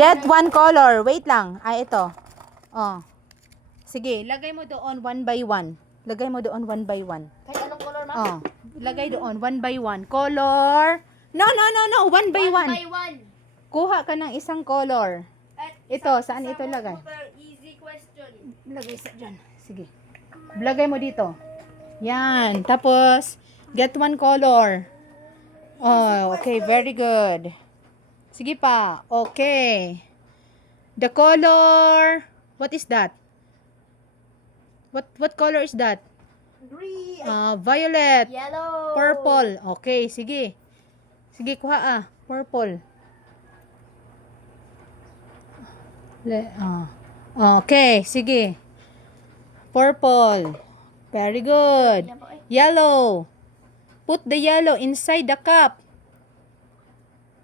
Get one color. Wait lang. Ay, ito. Oh. Sige, lagay mo doon one by one. Lagay mo doon one by one. Kahit anong color, ma? Oh. Lagay doon one by one. Color. No. One by one. By one. Kuha ka ng isang color. At Ito, saan ito lagay? Easy question. Lagay sa dyan. Sige. Lagay mo dito. Yan. Tapos, get one color. Oh, okay. Very good. Sige pa. Okay. The color. What is that? What color is that? Green. Violet. Yellow. Purple. Okay, sige. Sige, kuha purple. Okay, sige. Purple. Very good. Yellow. Put the yellow inside the cup.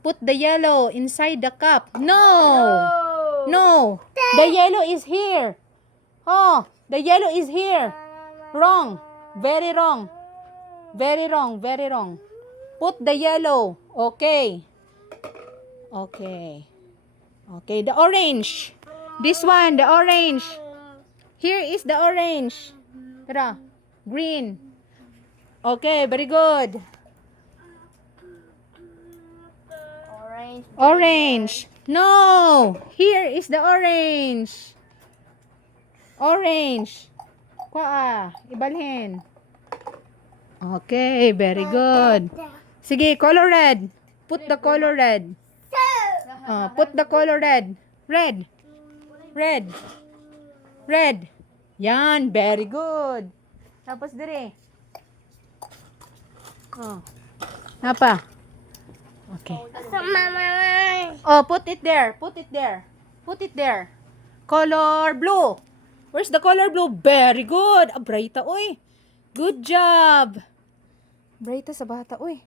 Put the yellow inside the cup. No. The yellow is here. Oh, the yellow is here. Wrong. Very wrong. Very wrong. Very wrong. Put the yellow. Okay. Okay. Okay, the orange. This one, the orange. Here is the orange. Tara. Green. Okay, very good. Orange. Orange. No. Here is the orange. Orange. Kuha. Ibalhin. Okay, very good. Sige, color red. Put the color red. Put the color red. Red. Red. Red. Yan, very good. Tapos dire. Napa? Okay. Oh, put it there. Put it there. Put it there. Color blue. Where's the color blue? Very good. Brighta, oy. Good job. Brighta sa bata, oy.